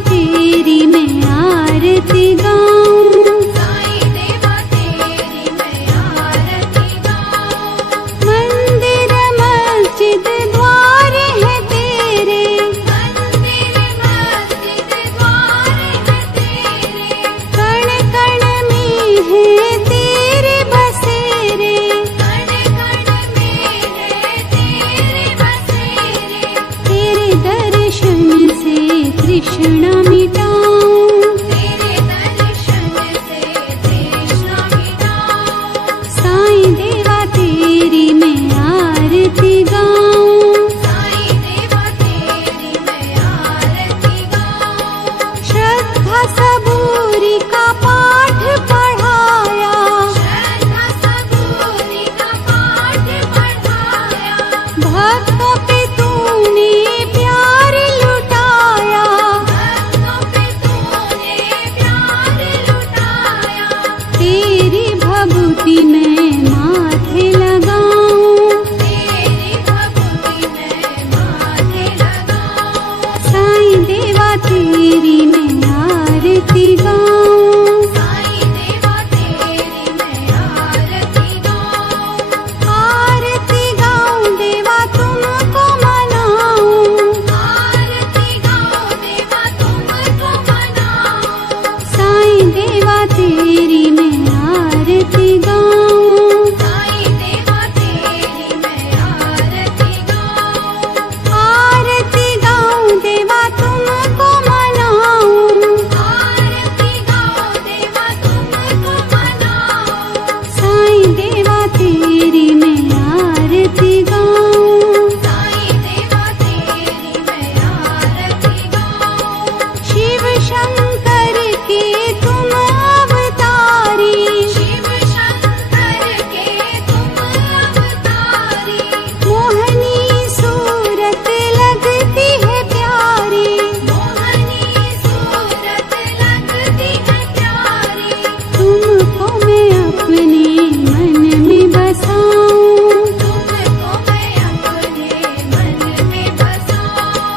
तेरी मैं आरती गाऊं, साईं देवा तेरी मैं आरती गाऊं। मंदिर मस्जिद द्वार है तेरे, मंदिर मस्जिद द्वार है तेरे, कण कण में है तेरे बसेरे, कण कण में है तेरे बसेरे। तेरे दर्शन से तृष्णा मिटाऊं, तेरे दर्शन से तृष्णा मिटाऊं। साईं देवा तेरी मैं आरती गाऊं, साईं देवा तेरी मैं आरती गाऊं। श्रद्धा सबूरी का पाठ पढ़ाया, श्रद्धा सबूरी का पाठ पढ़ाया, भक्तों पे तूने प्यार लुटाया, भक्तों पे तूने प्यार लुटाया। तेरी भभूति मैं माथे लगाऊं, तेरी भक्ति मैं माथे लगाऊं। साईं देवा तेरी मैं आरती गाऊं, साईं देवा तेरी मैं आरती गाऊं। आरती गाऊं देवा तुमको मनाऊं, आरती गाऊं देवा तुमको मनाऊं। साईं देवा तेरी मैं आरती गाऊं, साईं देवा तेरी मैं आरती गाऊं। आरती गाऊं देवा तुमको मनाऊं, आरती गाऊं देवा तुमको मनाऊं। साईं देवा तेरी मैं आरती गाऊं, साईं देवा तेरी मैं आरती गाऊं। शिव शंकर के तुम अवतारी, शिव शंकर के तुम अवतारी, मोहनी सूरत लगती है प्यारी, मोहनी सूरत लगती है प्यारी। तुमको मैं अपने मन में बसाऊं, तुमको मैं अपने मन में बसाऊं।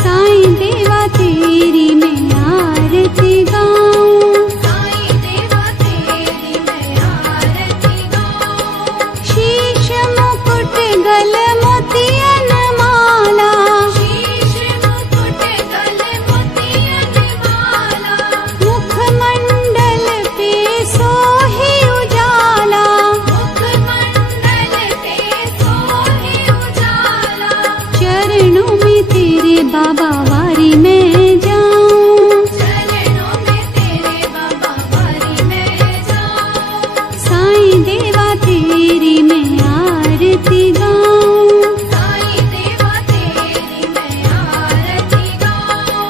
साईं देवा तेरी मैं आरती गाऊं, साईं देवा तेरी मैं आरती गाऊं। शीश मुकुट गल मोतियन माला, शीश मुकुट गल मोतियन माला, मुखमंडल पे सोहे उजाला, मुखमंडल पे सोहे उजाला। चरणों में तेरे बाबा वारी में जाऊं, चरणों में तेरे बाबा वारी में जाऊं। साईं देवा तेरी मैं आरती गाऊं, साईं देवा तेरी मैं आरती गाऊं।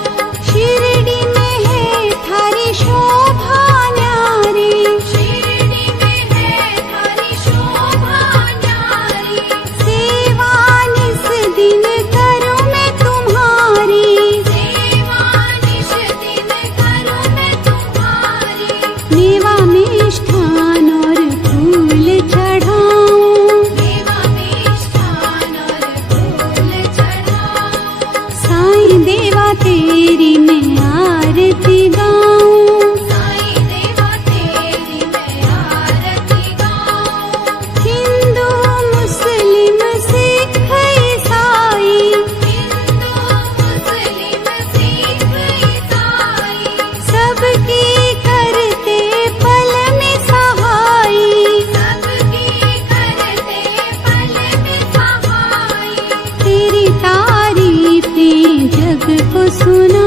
शिरडी में है थारी शोभा न्यारी, शिरडी में है थारी शोभा न्यारी, सेवा निस दिन करूं मैं तुम्हारी, सेवा निश दिन करूं मैं तुम्हारी। मेवा मिष्ठान और फूल चढ़ाऊं, देवा मिष्ठान और फूल चढ़ाऊं। साईं देवा तेरी मैं आरती गाऊं, साईं देवा तेरी मैं आरती गाऊं। हिंदू मुस्लिम सिख ईसाई, हिंदू मुस्लिम सिख ईसाई, सबकी करते पल में सहाई, सबकी करते पल में सहाई। तेरी तारीफें जग को सुना